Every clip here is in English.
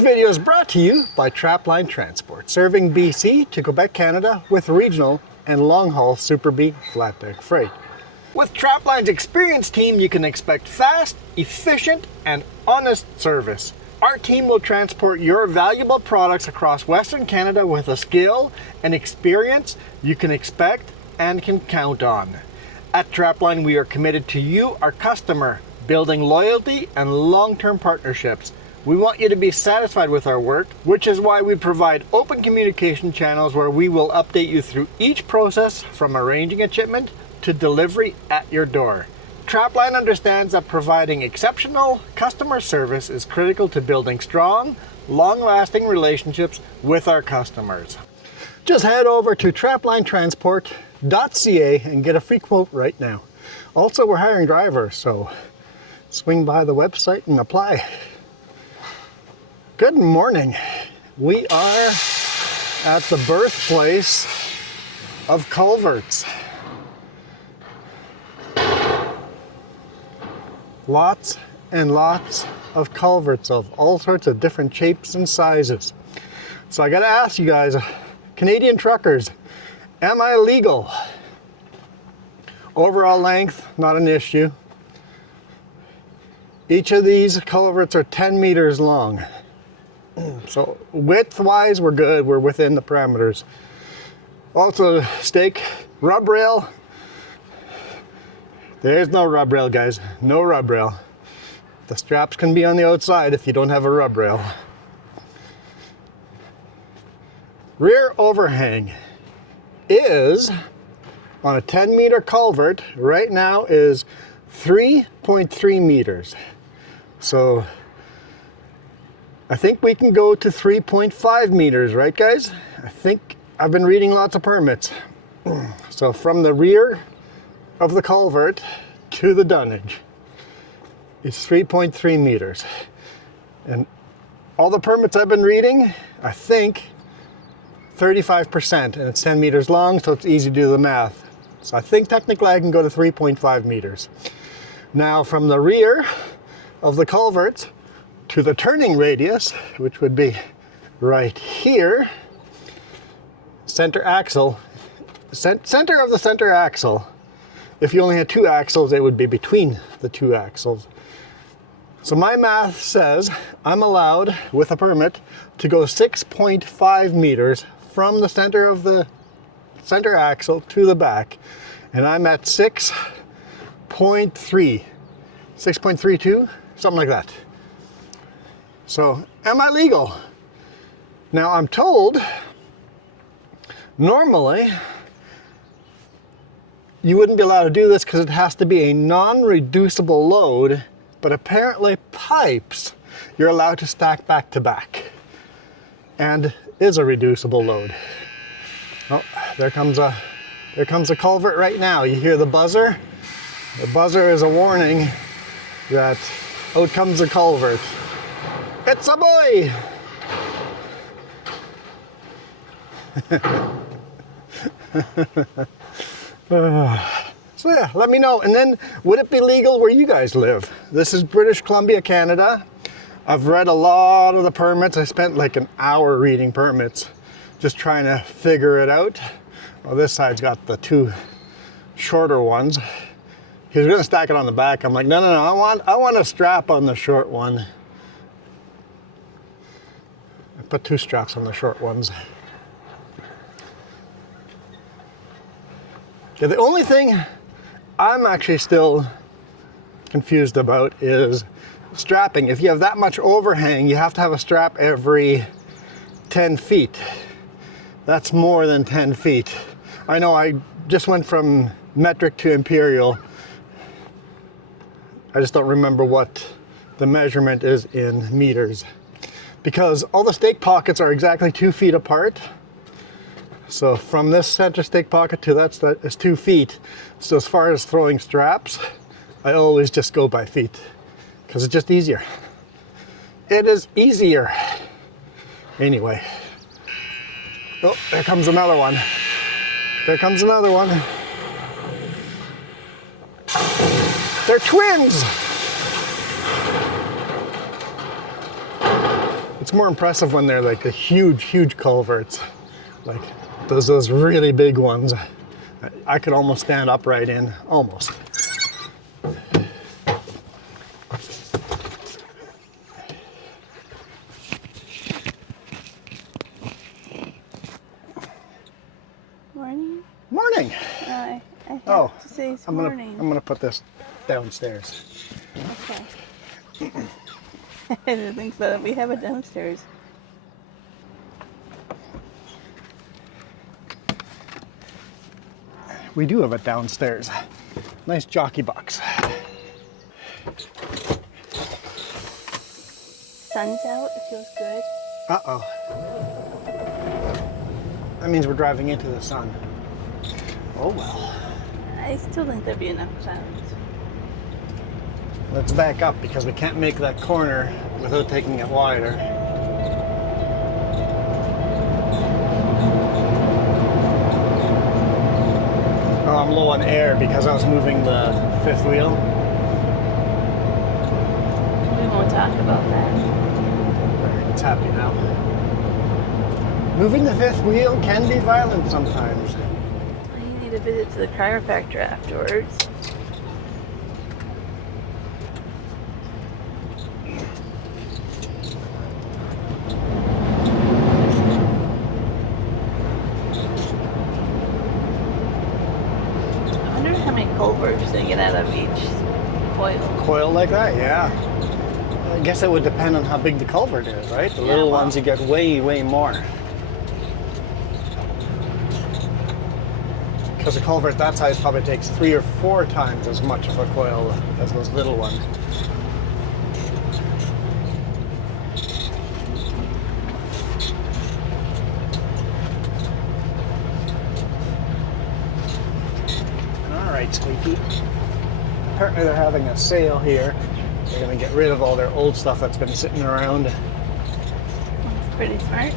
This video is brought to you by Trapline Transport, serving BC to Quebec, Canada with regional and long-haul Super B flatbed freight. With Trapline's experienced team, you can expect fast, efficient, and honest service. Our team will transport your valuable products across Western Canada with a skill and experience you can expect and can count on. At Trapline, we are committed to you, our customer, building loyalty and long-term partnerships. We want you to be satisfied with our work, which is why we provide open communication channels where we will update you through each process from arranging a shipment to delivery at your door. Trapline understands that providing exceptional customer service is critical to building strong, long-lasting relationships with our customers. Just head over to traplinetransport.ca and get a free quote right now. Also, we're hiring drivers, so swing by the website and apply. Good morning. We are at the birthplace of Culverts. Lots and lots of culverts of all sorts of different shapes and sizes. So I gotta ask you guys, Canadian truckers, am I legal? Overall length, not an issue. Each of these culverts are 10 meters long. So width-wise, we're good, we're within the parameters. Also, stake, rub rail. There's no rub rail, guys, no rub rail. The straps can be on the outside if you don't have a rub rail. Rear overhang is, on a 10-meter culvert, right now is 3.3 meters. So I think we can go to 3.5 meters, right guys? I think I've been reading lots of permits. So from the rear of the culvert to the dunnage is 3.3 meters. And all the permits I've been reading, I think 35%, and it's 10 meters long, so it's easy to do the math. So I think technically I can go to 3.5 meters. Now from the rear of the culvert to the turning radius, which would be right here, center axle, center of the center axle. If you only had two axles, it would be between the two axles. So my math says I'm allowed, with a permit, to go 6.5 meters from the center of the center axle to the back. And I'm at 6.3, 6.32, something like that. So, am I legal? Now I'm told, normally, you wouldn't be allowed to do this because it has to be a non-reducible load, but apparently pipes you're allowed to stack back to back and is a reducible load. Oh, there comes a culvert right now. You hear the buzzer? The buzzer is a warning that out comes a culvert. It's a boy! So yeah, let me know. And then, would it be legal where you guys live? This is British Columbia, Canada. I've read a lot of the permits. I spent like an hour reading permits, just trying to figure it out. Well, this side's got the two shorter ones. He was gonna stack it on the back. I'm like, no, I want a strap on the short one. I put two straps on the short ones. Yeah, the only thing I'm actually still confused about is strapping. If you have that much overhang, you have to have a strap every 10 feet. That's more than 10 feet. I know I just went from metric to imperial. I just don't remember what the measurement is in meters. Because all the stake pockets are exactly 2 feet apart. So from this center stake pocket to that is 2 feet. So as far as throwing straps, I always just go by feet because it's just easier. It is easier. Anyway. Oh, there comes another one. There comes another one. They're twins. It's more impressive when they're like the huge culverts, like those really big ones. I could almost stand upright in, almost. Morning. Morning. I have to say it's morning. I'm gonna put this downstairs. Okay. I didn't think so. We have it downstairs. We do have it downstairs. Nice jockey box. Sun's out. It feels good. Uh-oh. That means we're driving into the sun. Oh well. I still think there'd be enough clouds. Let's back up because we can't make that corner without taking it wider. Oh, I'm low on air because I was moving the fifth wheel. We won't talk about that. It's happy now. Moving the fifth wheel can be violent sometimes. You need a visit to the chiropractor afterwards. I wonder how many culverts they get out of each coil. Coil like that, yeah. I guess it would depend on how big the culvert is, right? The little ones you get way more. Because a culvert that size probably takes 3 or 4 times as much of a coil as those little ones. All right, Squeaky. Apparently they're having a sale here. They're going to get rid of all their old stuff that's been sitting around. That's pretty smart.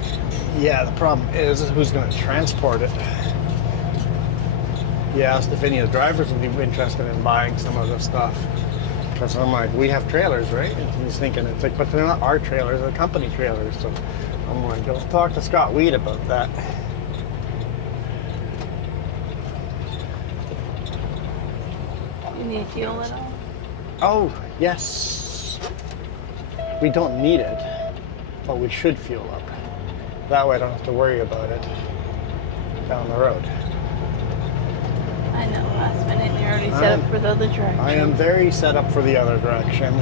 Yeah, the problem is who's going to transport it. Yeah, asked if any of the drivers would be interested in buying some of the stuff. Because I'm like, we have trailers, right? And he's thinking, it's like, but they're not our trailers, they're company trailers. So I'm like, go talk to Scott Weed about that. You need fuel at all? Oh, yes. We don't need it, but we should fuel up. That way I don't have to worry about it down the road. I know, last minute you're already set up for the other direction. I am very set up for the other direction.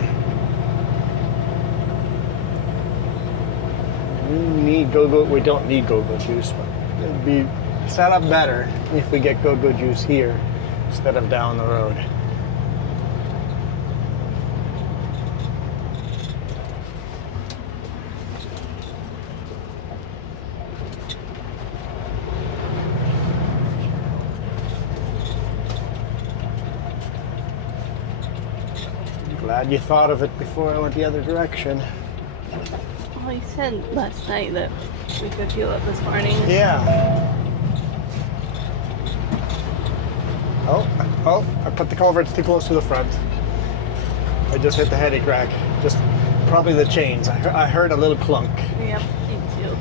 We don't need go-go juice, but it'd be set up better if we get go-go juice here instead of down the road. Glad you thought of it before I went the other direction. Well, you said last night that we could fuel up this morning. Yeah. Oh, I put the culverts too close to the front. I just hit the headache rack. Just probably the chains. I heard a little clunk. Yep, me too.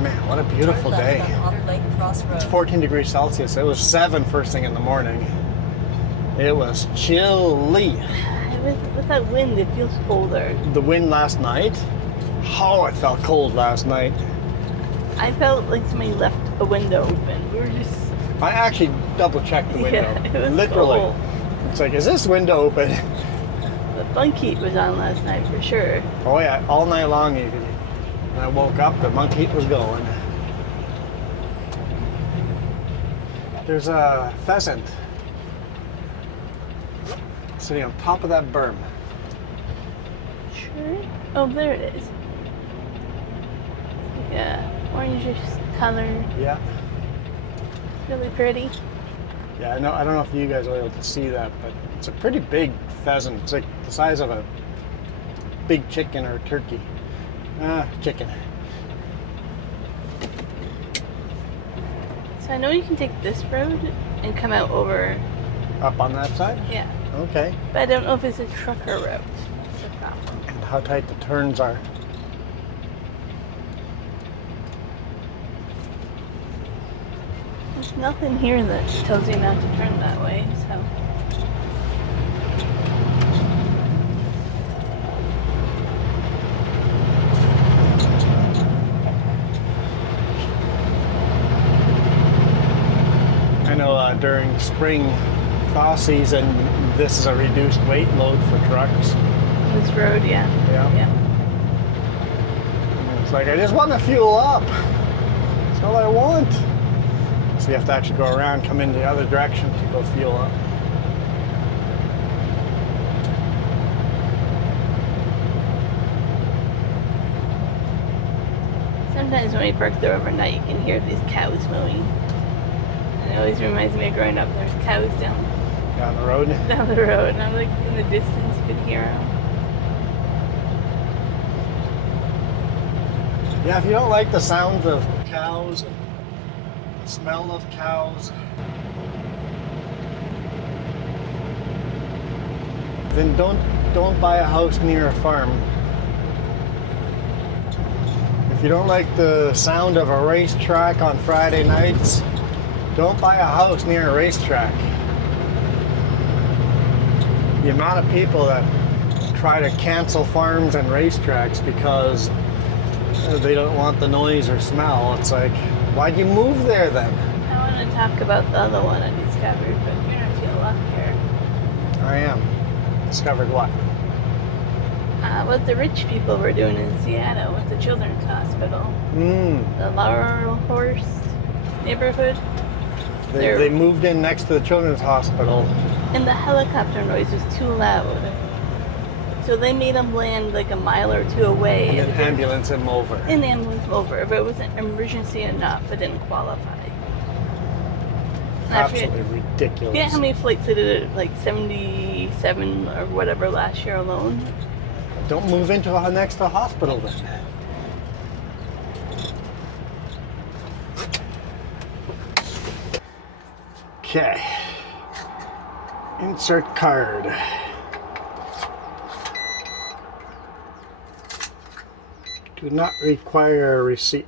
Man, what a beautiful day. It's 14 degrees Celsius. It was 7 first thing in the morning. It was chilly. With that wind, it feels colder. The wind last night? Oh, it felt cold last night. I felt like somebody left a window open. We were just... I actually double checked the window. Yeah, it was literally. cold. It's like, is this window open? The bunk heat was on last night for sure. Oh yeah, all night long. When I woke up, the bunk heat was going. There's a pheasant sitting on top of that berm. Sure. Oh, there it is. It's like a orangish color. Yeah. Really pretty. Yeah, I know. I don't know if you guys are able to see that, but it's a pretty big pheasant. It's like the size of a big chicken or a turkey. Chicken. So I know you can take this road and come out over. Up on that side? Yeah. Okay. But I don't know if it's a trucker route. That's the problem. And how tight the turns are. There's nothing here that tells you not to turn that way, so. I know during spring thaw season, this is a reduced weight load for trucks. This road, yeah. Yeah. And it's like, I just want to fuel up. That's all I want. So you have to actually go around, come in the other direction to go fuel up. Sometimes when we park there overnight, you can hear these cows mooing. And it always reminds me of growing up. There's cows down the road. Down the road, and I'm like in the distance, you could hear them. Yeah, if you don't like the sound of cows and the smell of cows, then don't buy a house near a farm. If you don't like the sound of a racetrack on Friday nights, don't buy a house near a racetrack. The amount of people that try to cancel farms and racetracks because they don't want the noise or smell, it's like, why'd you move there then? I want to talk about the other one I discovered, but you're not feel up here. I am. Discovered what? What the rich people were doing in Seattle with the children's hospital. The Laurel Horse neighborhood. They moved in next to the children's hospital. And the helicopter noise was too loud. So they made them land like a mile or two away. And then ambulance them over. And ambulance them over. But it wasn't emergency enough. It didn't qualify. Absolutely ridiculous. Yeah, how many flights they did it? Like 77 or whatever last year alone. Don't move into next to a hospital then. Okay. Insert card. Do not require a receipt.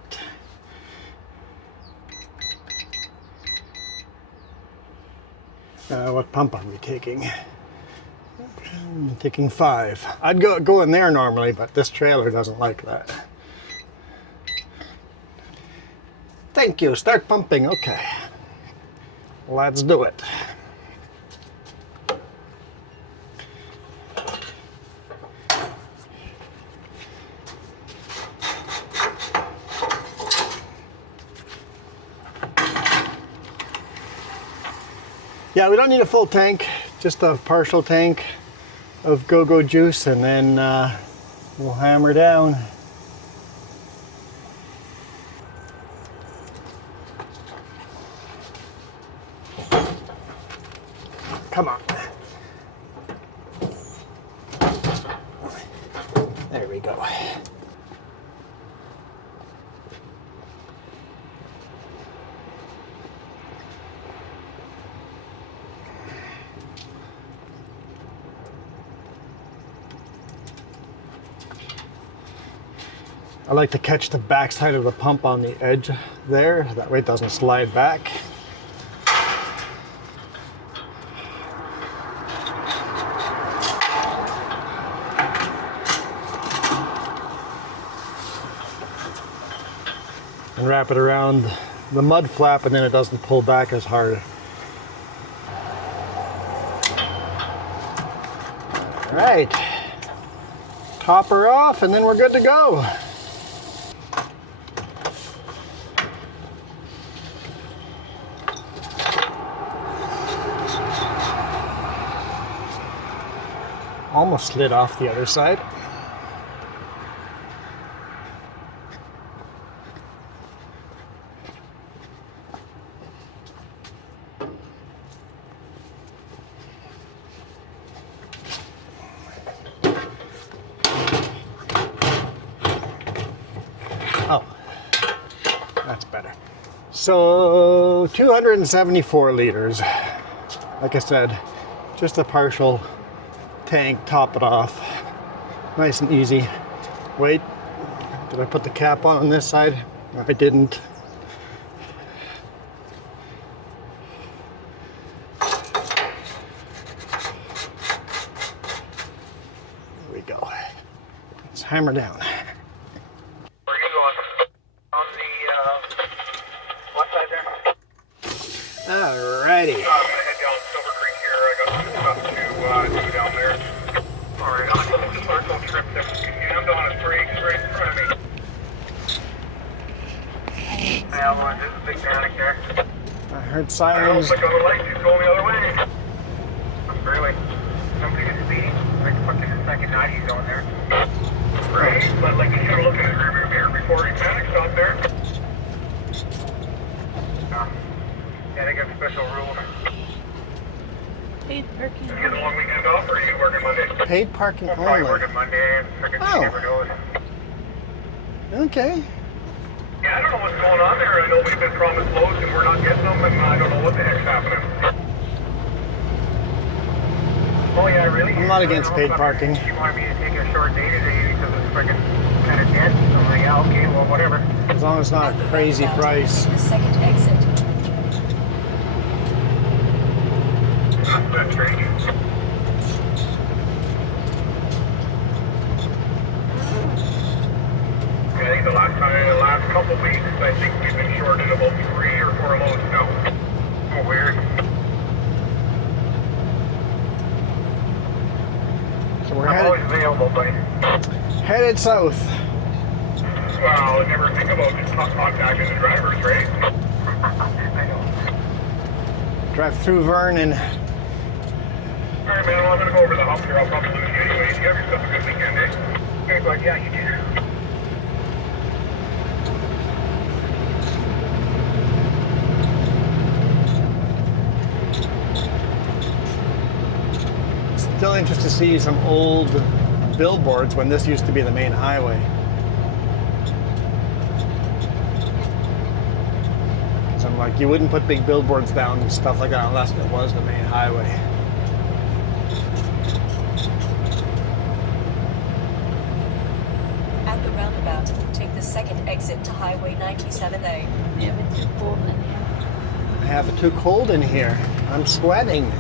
What pump are we taking? I'm taking 5. I'd go in there normally, but this trailer doesn't like that. Thank you. Start pumping. Okay. Let's do it. Yeah, we don't need a full tank, just a partial tank of go-go juice, and then we'll hammer down. Come on. There we go. I like to catch the back side of the pump on the edge there, that way it doesn't slide back. And wrap it around the mud flap, and then it doesn't pull back as hard. All right, top her off, and then we're good to go. Almost slid off the other side. So 274 liters. Like I said, just a partial tank, top it off. Nice and easy. Wait, did I put the cap on this side? No, I didn't. There we go. Let's hammer down. Where are you going? On the left side there? Alrighty. I'm gonna head down Silver Creek here. I got some stuff to do down there. Alright, I'm going to circle trip there. Jammed on a tree right in front of me. Yeah, well, there's a big panic there. I heard I sirens. don't think I would like to go the other way. Really? Somebody is speeding. Like fucking the second 90 going there. Right? But like you should have looked in the rearview mirror before he panicked out there. Yeah, they got special rules. Paid parking. You get a long weekend off, or are you working Monday? Paid parking I'm probably only. working Monday. Freaking Oh. never knows. Okay. Yeah, I don't know what's going on there. I know we've been promised loads and we're not getting them, and I don't know what the heck's happening. Oh yeah, really? I'm not against paid parking. She wanted me to take a short day today because it's freaking kind of dead. So I'm like, yeah, okay, well, whatever. As long as it's not a crazy price. The second exit. That's strange. I think the last couple weeks, I think we've been shorted about 3 or 4 loads now. Oh, weird. So we're I'm always headed, available, buddy. headed south. Well, I never think about just contacting the drivers, right? I know. Drive through Vernon. Alright, man, well, I'm gonna go over the hump here. I'll probably lose you anyways. You have yourself a good weekend, eh? Okay, but yeah, you do. Still interested to see some old billboards when this used to be the main highway. So I'm like, you wouldn't put big billboards down and stuff like that unless it was the main highway. At the roundabout, take the second exit to Highway 97A. Yeah, but it's cold in here. I have it too cold in here. I'm sweating.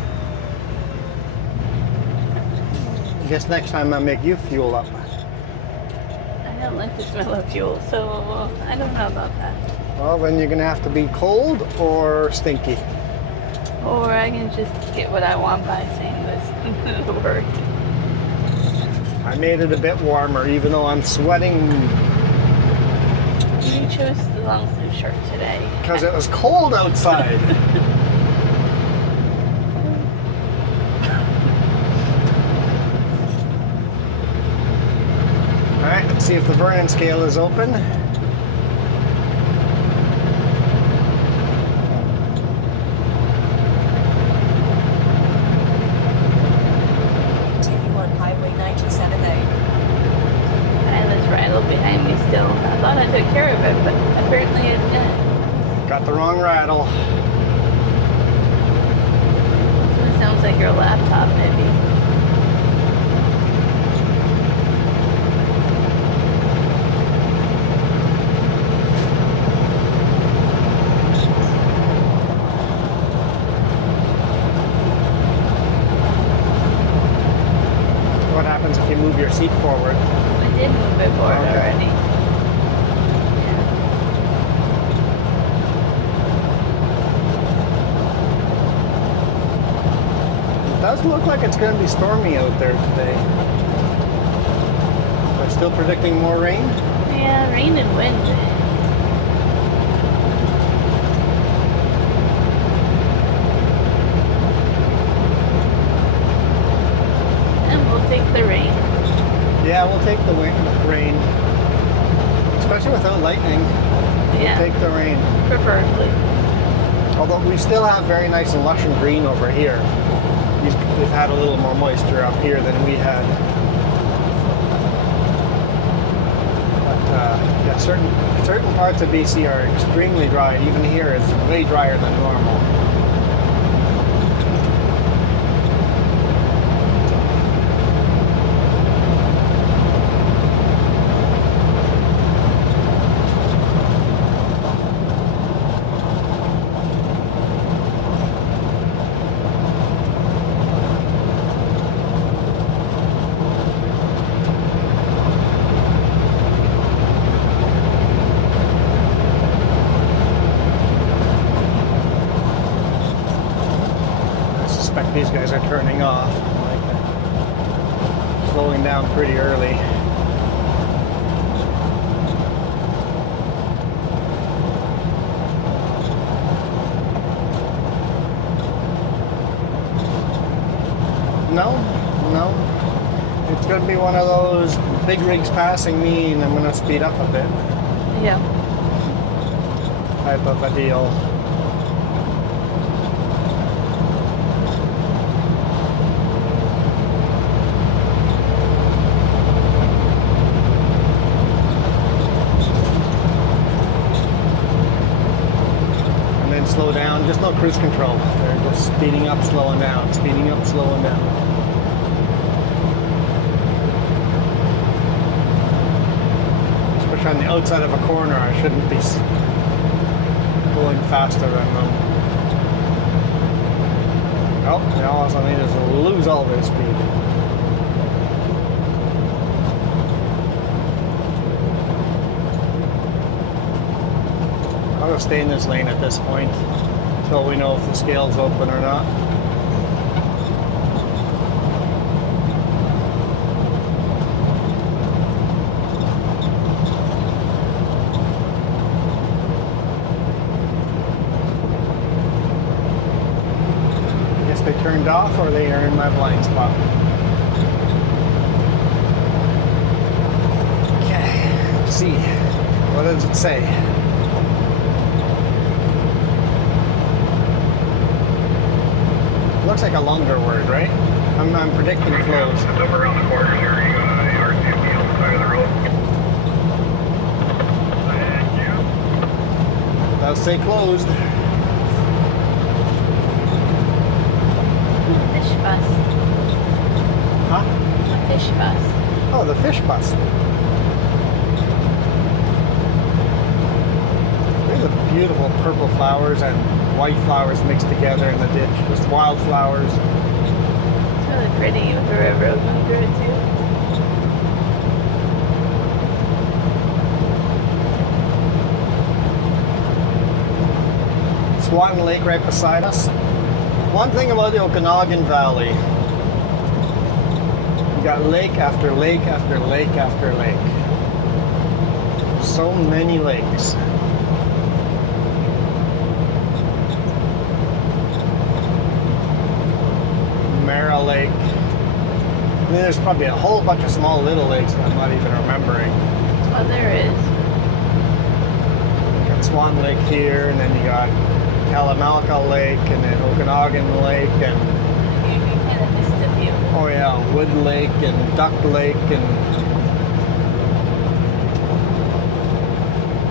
I guess next time I make you fuel up. I don't like the smell of fuel, so I don't know about that. Well, then you're gonna have to be cold or stinky. Or I can just get what I want by saying this word. I made it a bit warmer, even though I'm sweating You chose the long sleeve shirt today. because it was cold outside. All right, let's see if the Vernon scale is open. Continue on Highway 97A. Tyler's rattle behind me still. I thought I took care of it, but apparently it didn't. Got the wrong rattle. So it sounds like your laptop, maybe. What happens if you move your seat forward? I did move it forward Okay. already. It does look like it's going to be stormy out there today. They're still predicting more rain. Yeah, rain and wind. And we'll take the rain. Yeah, we'll take the rain. Especially without lightning. Yeah, Take the rain. preferably. Although we still have very nice and lush and green over here. We've had a little more moisture up here than we had. But yeah, certain parts of BC are extremely dry. Even here is way drier than normal. These guys are turning off, like slowing down pretty early. No, it's going to be one of those big rigs passing me and I'm going to speed up a bit. Yeah. Type of a deal. Slow down, just no cruise control. They're just speeding up, slowing down, speeding up, slowing down. Especially on the outside of a corner, I shouldn't be going faster than them. Oh, now all I need is to lose all their speed. I'll stay in this lane at this point until we know if the scale's open or not. I guess they turned off or they are in my blind spot. Okay, let's see. What does it say? Looks like a longer word, right? I'm predicting close. It's over around the corner here. You got RC on the side of the road. Thank you. That'll say closed. Fish bus. Huh? Fish bus. Oh, the fish bus. There's the beautiful purple flowers and white flowers mixed together in the ditch. Just wildflowers. It's really pretty with the river going through it too. Swan Lake right beside us. One thing about the Okanagan Valley, you got lake after lake after lake after lake. So many lakes. Lake. I mean, there's probably a whole bunch of small little lakes that I'm not even remembering. Oh, there is. You got Swan Lake here, and then you got Kalamalka Lake, and then Okanagan Lake, and You kind of missed a few. oh yeah, Wood Lake and Duck Lake and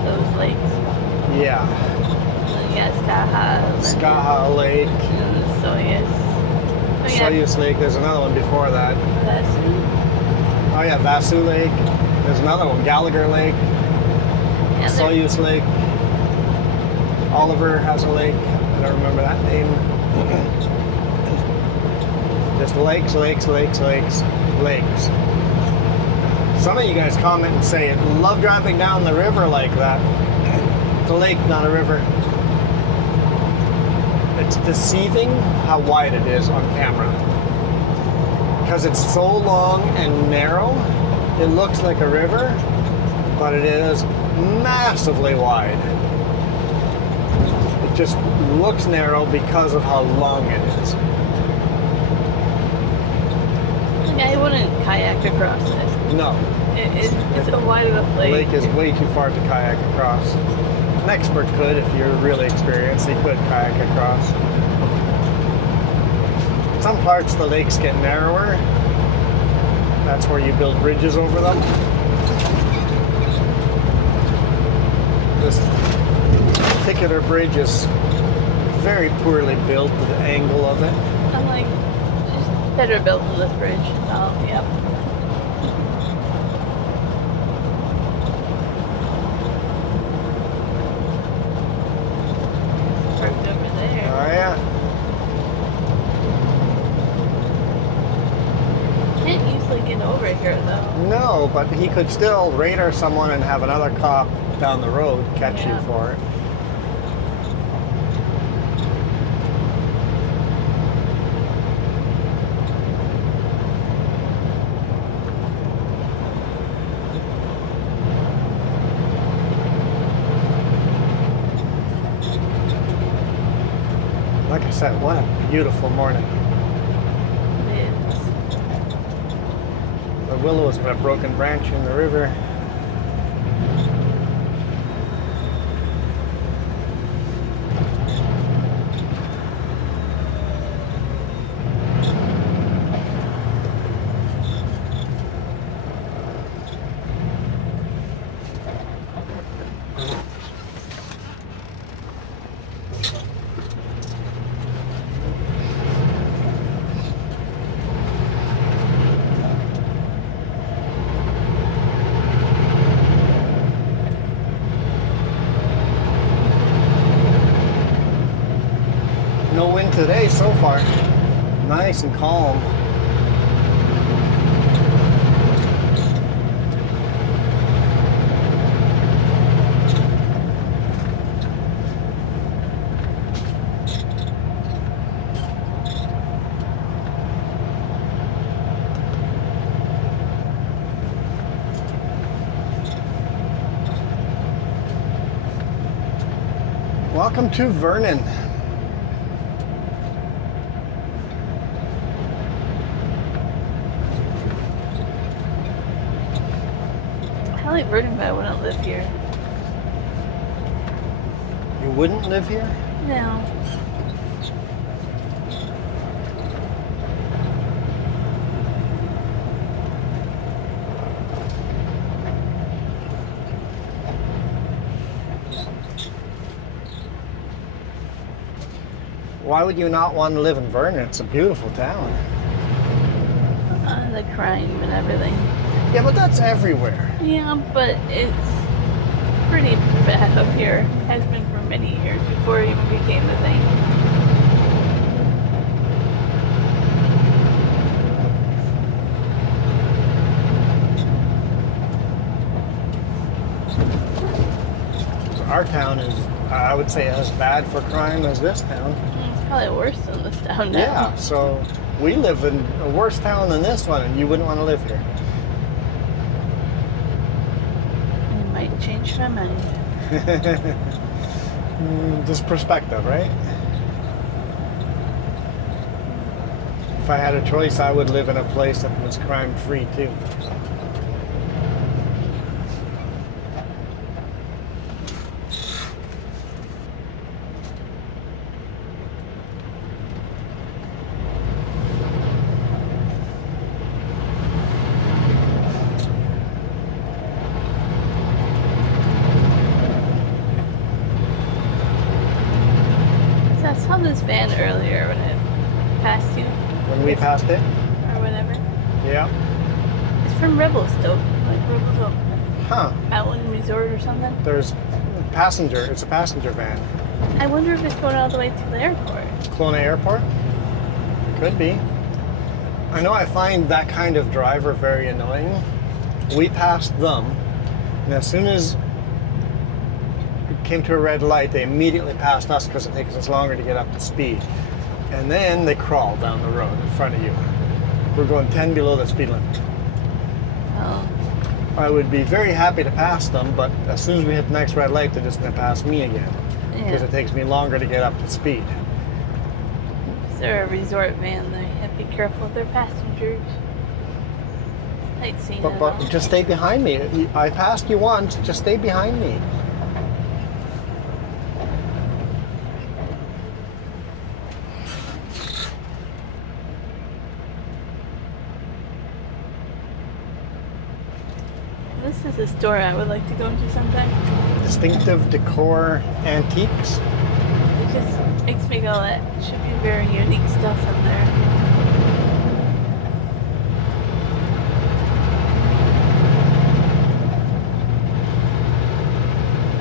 Those lakes. yeah, Yeah, Skaha Lake, and Soyuz. Oh, yeah. Soyuz Lake. There's another one before that. Vasu. Oh yeah, Vasu Lake. There's another one, Gallagher Lake, Yeah, Soyuz Lake. Oliver has a lake. I don't remember that name. Just lakes, lakes, lakes, lakes, lakes. Some of you guys comment and say, love driving down the river like that. It's a lake, not a river. It's deceiving how wide it is on camera. Because it's so long and narrow, it looks like a river, but it is massively wide. It just looks narrow because of how long it is. I wouldn't kayak across it. No. It's a wide enough The lake. lake is way too far to kayak across. An expert could, if you're really experienced, he could kayak across. Some parts the lakes get narrower. That's where you build bridges over them. this particular bridge is very poorly built, the angle of it. I'm like, just better built than this bridge. Oh, yep. Parked over there. Oh yeah. Can't usually get over here though. No, but he could still radar someone and have another cop down the road catch Yeah. you for it. Like I said, what a beautiful morning. It is. The willows got a broken branch in the river. No wind today so far. Nice and calm. Welcome to Vernon. I like Vernon, but I wouldn't live here. You wouldn't live here? No. Why would you not want to live in Vernon? It's a beautiful town. The crime and everything. Yeah, but that's everywhere. Yeah, but it's pretty bad up here. Has been for many years before it even became the thing. So our town is, I would say, as bad for crime as this town. It's probably worse than this town now. Yeah, so we live in a worse town than this one, and you wouldn't want to live here. You might change my mind. Just perspective, right? If I had a choice, I would live in a place that was crime-free too. So I saw this van earlier when it passed you, When we passed it? or whatever. Yeah. It's from Revelstoke, like Revelstoke Huh. Outland Resort or something. There's passenger. It's a passenger van. I wonder if it's going all the way to the airport. Kelowna Airport? Could be. I know I find that kind of driver very annoying. We passed them, and as soon as it came to a red light, they immediately passed us because it takes us longer to get up to speed. And then they crawl down the road in front of you. We're going 10 below the speed limit. Oh, I would be very happy to pass them, but as soon as we hit the next red light, they're just going to pass me again because yeah. it takes me longer to get up to speed. They're a resort van. They have to be careful with their passengers. I'd seen it But all. just stay behind me. I passed you once. Just stay behind me. This is a store I would like to go into sometime. distinctive decor antiques. It just makes me go, that should be very unique stuff in there.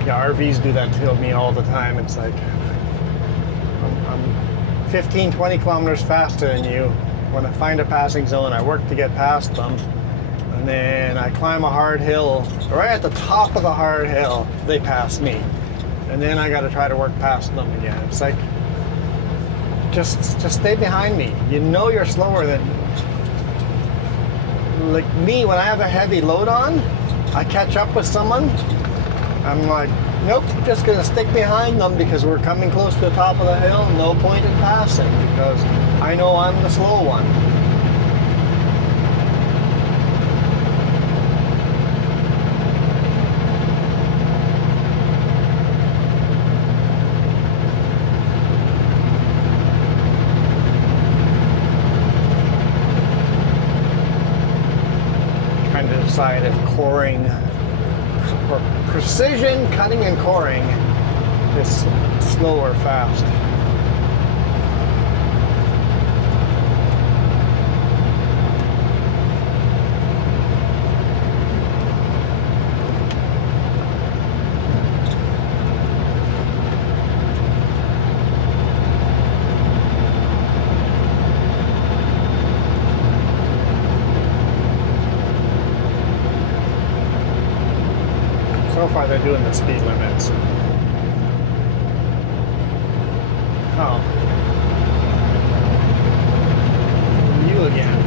Yeah, RVs do that to me all the time. It's like I'm 15, 20 kilometers faster than you. When I find a passing zone, I work to get past them. And then I climb a hard hill. Right at the top of the hard hill, they pass me. And then I got to try to work past them again. It's like, just stay behind me. You know you're slower than... Like me, when I have a heavy load on, I catch up with someone. I'm like, nope, just gonna stick behind them because we're coming close to the top of the hill. No point in passing because I know I'm the slow one. Trying to decide if coring or precision cutting and coring is slow or fast. So far they're doing the speed limits. Oh. You again.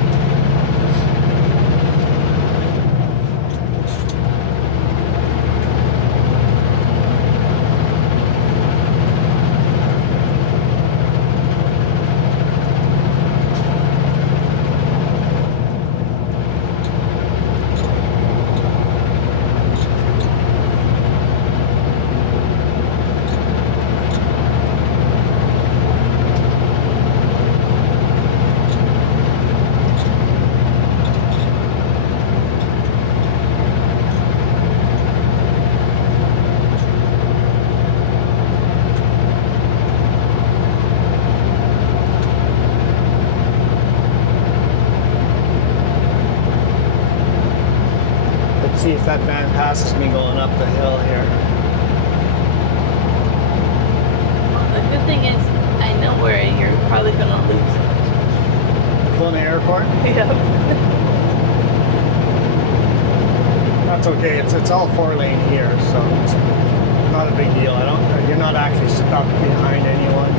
See if that van passes me going up the hill here. Well, the good thing is, I know where you're probably gonna lose it. Kelowna Airport? Yep. That's okay. It's all 4-lane here, so it's not a big deal. You're not actually stuck behind anyone.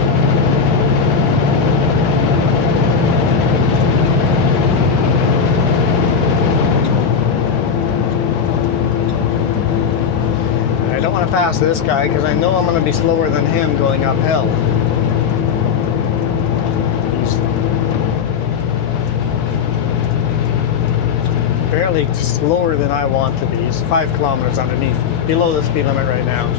I don't want to pass this guy because I know I'm going to be slower than him going uphill. He's barely slower than I want to be. He's 5 kilometers underneath, below the speed limit right now.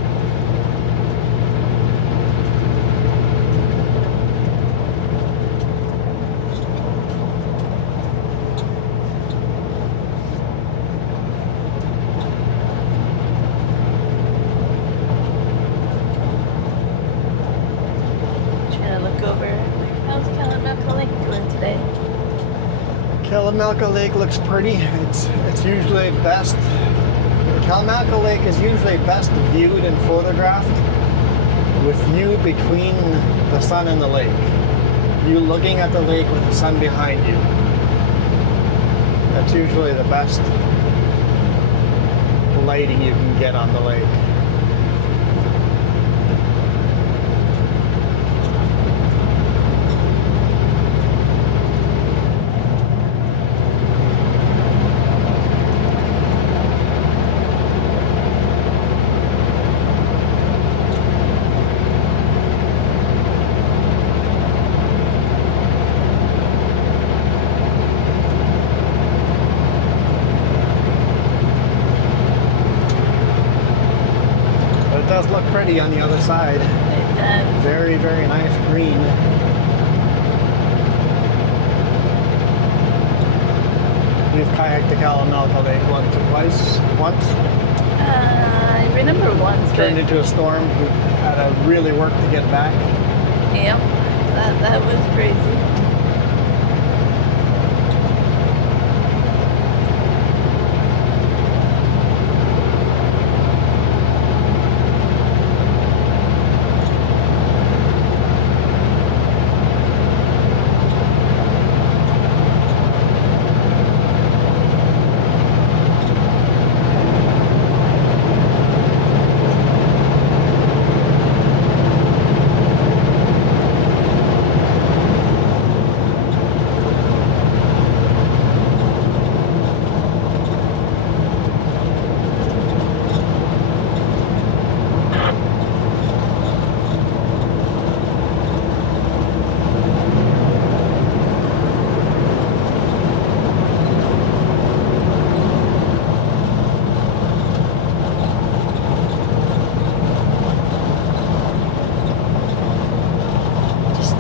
Kalamalka Lake looks pretty. It's usually best. Kalamalka Lake is usually best viewed and photographed with you between the sun and the lake. You looking at the lake with the sun behind you. That's usually the best lighting you can get on the lake. It does look pretty on the other side. It does. Very, very nice green. We've kayaked to Kalamalka Lake once or twice. I remember once, but Turned into a storm. We had to really work to get back. yep, that was crazy.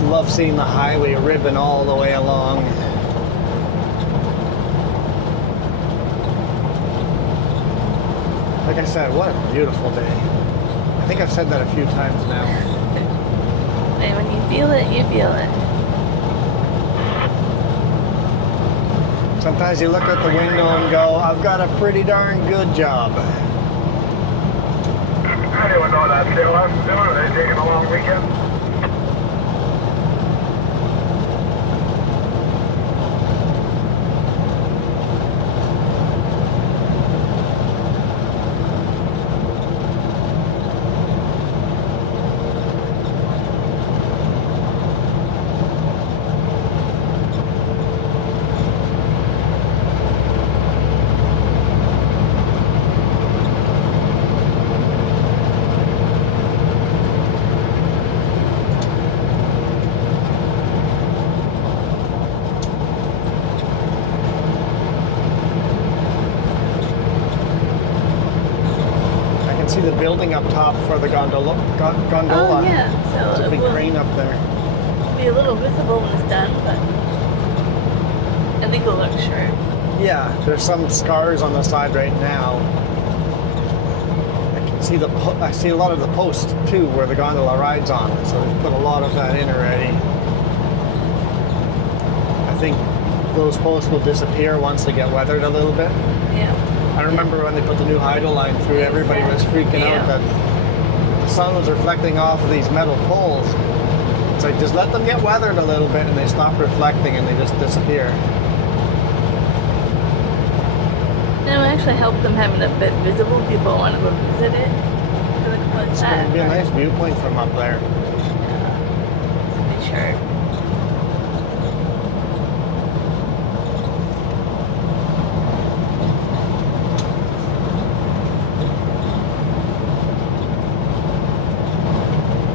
Love seeing the highway ribbon all the way along. Like I said, what a beautiful day. I think I've said that a few times now. And when you feel it, you feel it. Sometimes you look out the window and go, I've got a pretty darn good job. Anyone know that still? I'm doing. Are they taking a long weekend? See the building up top for the gondola. Oh yeah, There's so a it big will crane up there. be a little visible when it's done, but I think it'll look sharp. Yeah, there's some scars on the side right now. I can see I see a lot of the posts too, where the gondola rides on. So they've put a lot of that in already. I think those posts will disappear once they get weathered a little bit. Yeah. I remember when they put the new hydro line through, everybody was freaking out that the sun was reflecting off of these metal poles. It's like, just let them get weathered a little bit and they stop reflecting and they just disappear. It will actually help them having a bit visible. People want to go visit it. Look what's It's that. going to be a nice viewpoint from up there. Yeah. It's a bit sharp.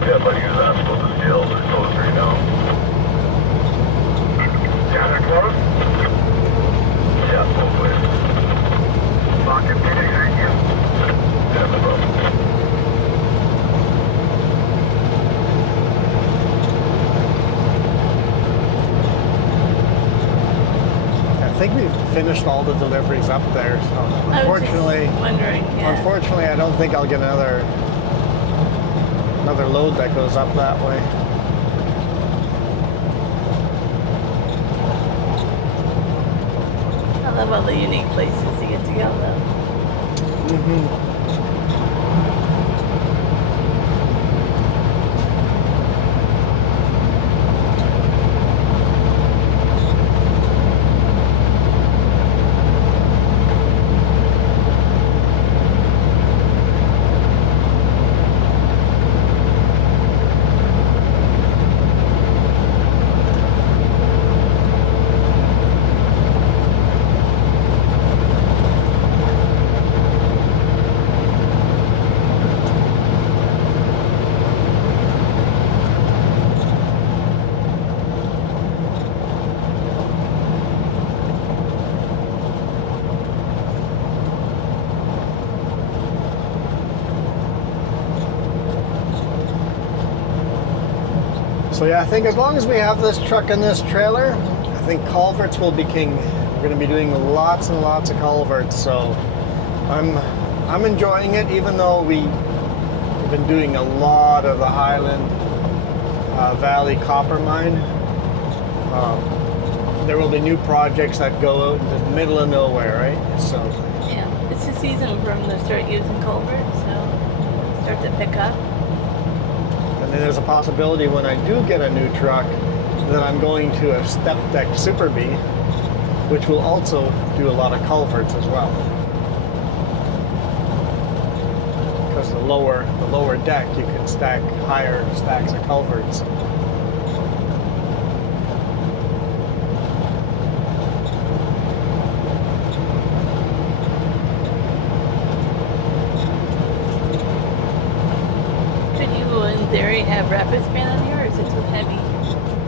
Yeah, but you're not supposed to steal. They're closed right now. Yeah, they're closed? Yeah, both ways. Lock it, thank you. Yeah, no problem. I think we've finished all the deliveries up there. So I was just unfortunately, wondering. Yeah. unfortunately, I don't think I'll get another load that goes up that way. I love all the unique places to get to go though. Mm-hmm. So yeah, I think as long as we have this truck and this trailer, I think culverts will be king. We're going to be doing lots and lots of culverts, so I'm I'm enjoying it, even though we've been doing a lot of the Highland Valley copper mine. There will be new projects that go out in the middle of nowhere, right? So Yeah, it's the season for them to start using Culvert, so start to pick up. and then there's a possibility when I do get a new truck that I'm going to a step deck Super B, which will also do a lot of culverts as well. Because the lower deck, you can stack higher stacks of culverts. Could you, in theory, have rapid span on here, or is it too heavy?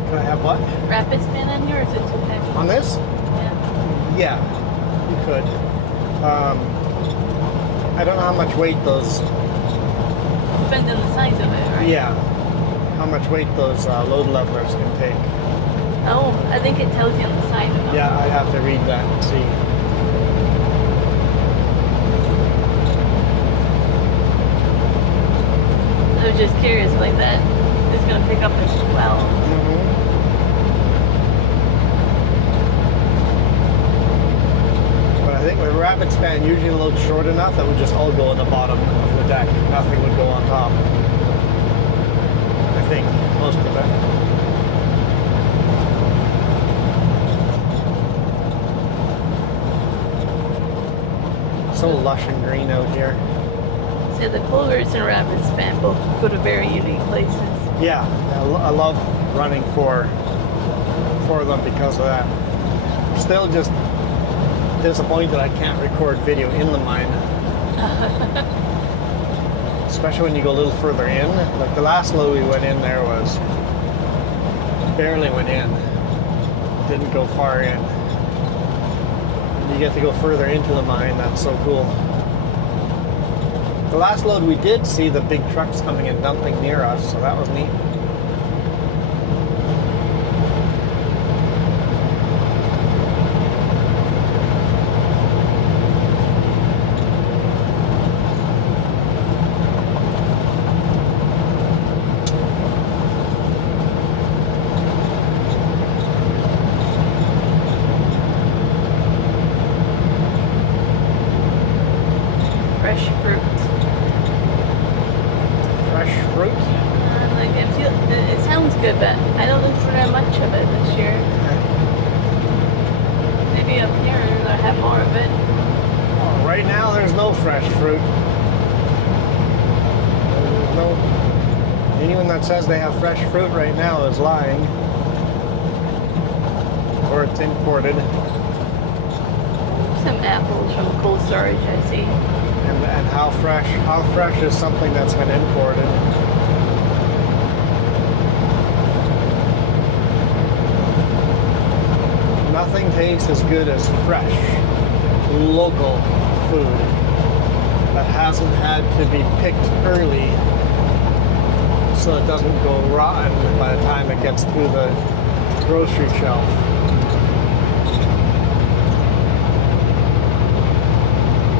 Can I have what? Rapid span on here, or is it too heavy? On this? Yeah. Yeah, you could. I don't know how much weight those. Depends on the size of it, right? Yeah, how much weight those load levelers can take. Oh, I think it tells you on the side of them. Yeah, I'd have to read that and see. I was just curious, like that is going to pick up as well. But I think with rapid span, usually the load's short enough that would just all go on the bottom of the deck. Nothing would go on top. I think, most of it. So lush and green out here. So the Culverts and rapid span both go to very unique places. Yeah, I love running for them because of that. Still just disappointed I can't record video in the mine. Especially when you go a little further in. Like the last load we went in there was barely went in. Didn't go far in. You get to go further into the mine, that's so cool. The last load we did see the big trucks coming and dumping near us, so that was neat. Fresh fruit. Fresh fruit. Like it sounds good, but I don't look for that much of it this year. Maybe up here they'll have more of it. Oh, right now there's no fresh fruit. There's no. Anyone that says they have fresh fruit right now is lying. Or it's imported. Some apples from cold storage, I see. And how fresh is something that's been imported? Nothing tastes as good as fresh, local food that hasn't had to be picked early so it doesn't go rotten by the time it gets through the grocery shelf.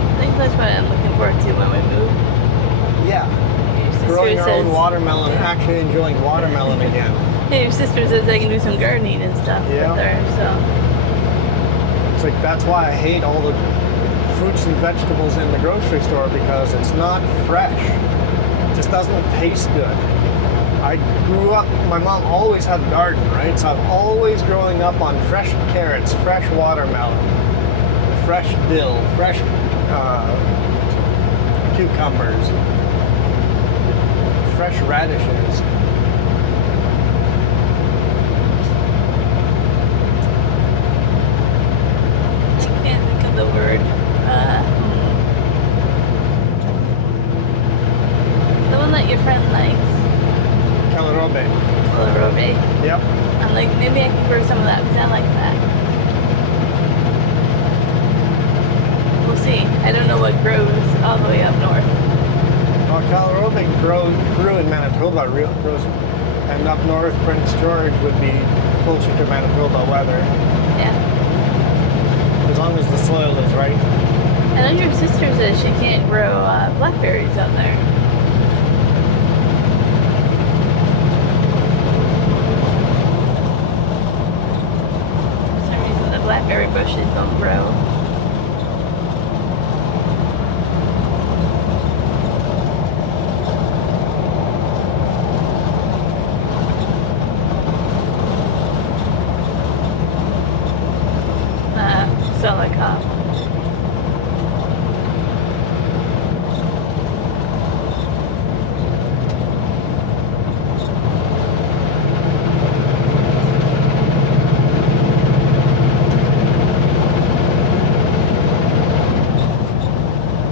I think that's what I'm looking forward to when we move. Yeah, Your sister growing our own says- watermelon, actually enjoying watermelon again. Yeah, your sister says I can do some gardening and stuff Yeah. with her, so. It's like, that's why I hate all the fruits and vegetables in the grocery store, because it's not fresh. It just doesn't taste good. I grew up, my mom always had a garden, right? So I'm always growing up on fresh carrots, fresh watermelon, fresh dill, fresh cucumbers, fresh radishes. I can't think of the word. The one that your friend likes. Calarobe. Colorobe. Yep. I'm like, maybe I can grow some of that because I like that. We'll see. I don't know what grows all the way up north. Well, Calarobe grew in Manitoba, grows, and up north, Prince George would be closer to Manitoba weather, Yeah. as long as the soil is right. I know your sister says she can't grow blackberries out there. For some reason the blackberry bushes don't grow. Saw the cop.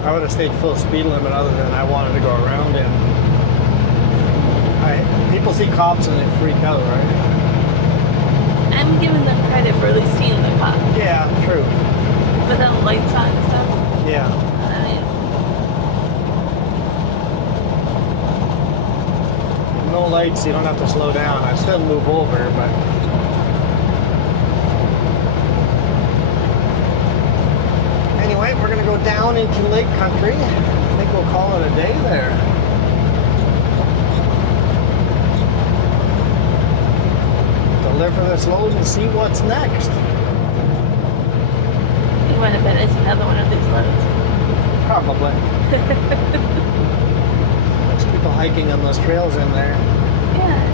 I would have stayed full speed limit other than I wanted to go around him. People see cops and they freak out, right? I'm giving them credit for at least seeing the cop. Yeah, true. Without lights on and stuff. Yeah. I mean, No lights, you don't have to slow down. I still move over, but... Anyway, we're gonna go down into Lake Country. I think we'll call it a day there. Deliver this load and see what's next. you want to bet it's another one of these loads. Probably. There's people hiking on those trails in there. Yeah.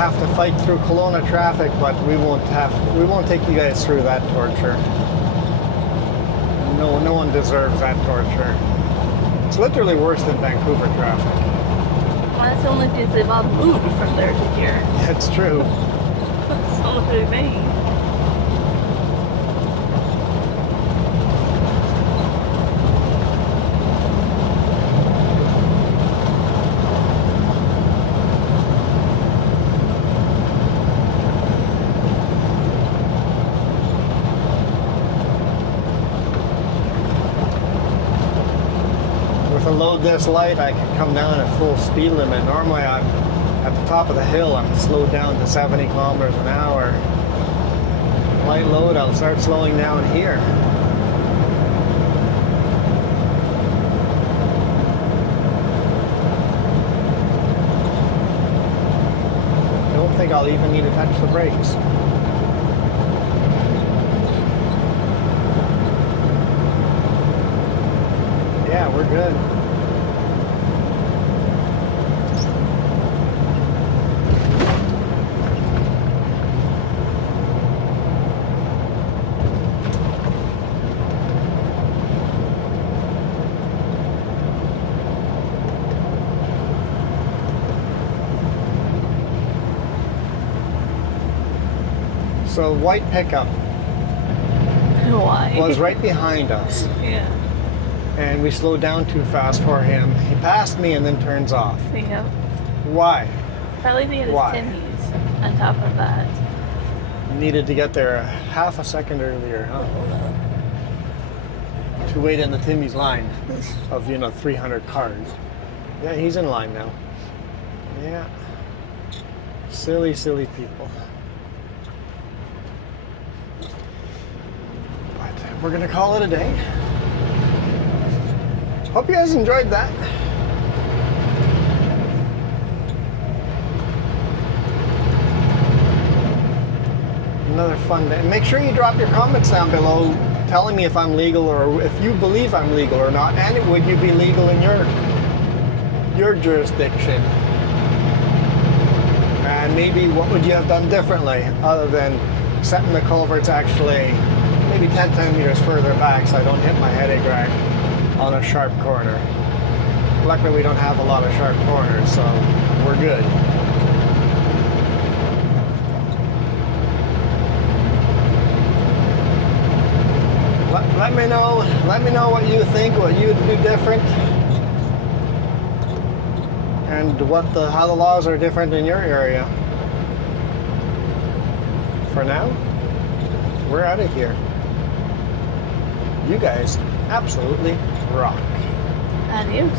Have to fight through Kelowna traffic, but we won't take you guys through that torture. No one deserves that torture. It's literally worse than Vancouver traffic. Well, that's only because they've all moved from there to here. That's true. That's the only thing. With a load this light, I can come down at full speed limit. Normally, I'm at the top of the hill. I'm slowed down to 70 kilometers an hour. Light load, I'll start slowing down here. I don't think I'll even need to touch the brakes. Yeah, we're good. So white pickup Why? was right behind us. Yeah. And we slowed down too fast for him. He passed me and then turns off. Yep. Why? Probably because his Why? Timmy's on top of that. Needed to get there a half a second earlier, huh? To wait in the Timmy's line of 300 cars. Yeah, he's in line now. Yeah. Silly, silly people. But we're gonna call it a day. Hope you guys enjoyed that. Another fun day. Make sure you drop your comments down below telling me if I'm legal or if you believe I'm legal or not, and would you be legal in your jurisdiction? And maybe what would you have done differently other than setting the culverts actually maybe 10 centimeters further back so I don't hit my headache rack on a sharp corner. Luckily we don't have a lot of sharp corners, so we're good. Let me know what you think, what you'd do different, and how the laws are different in your area. For now, we're out of here. You guys absolutely rock. Adios.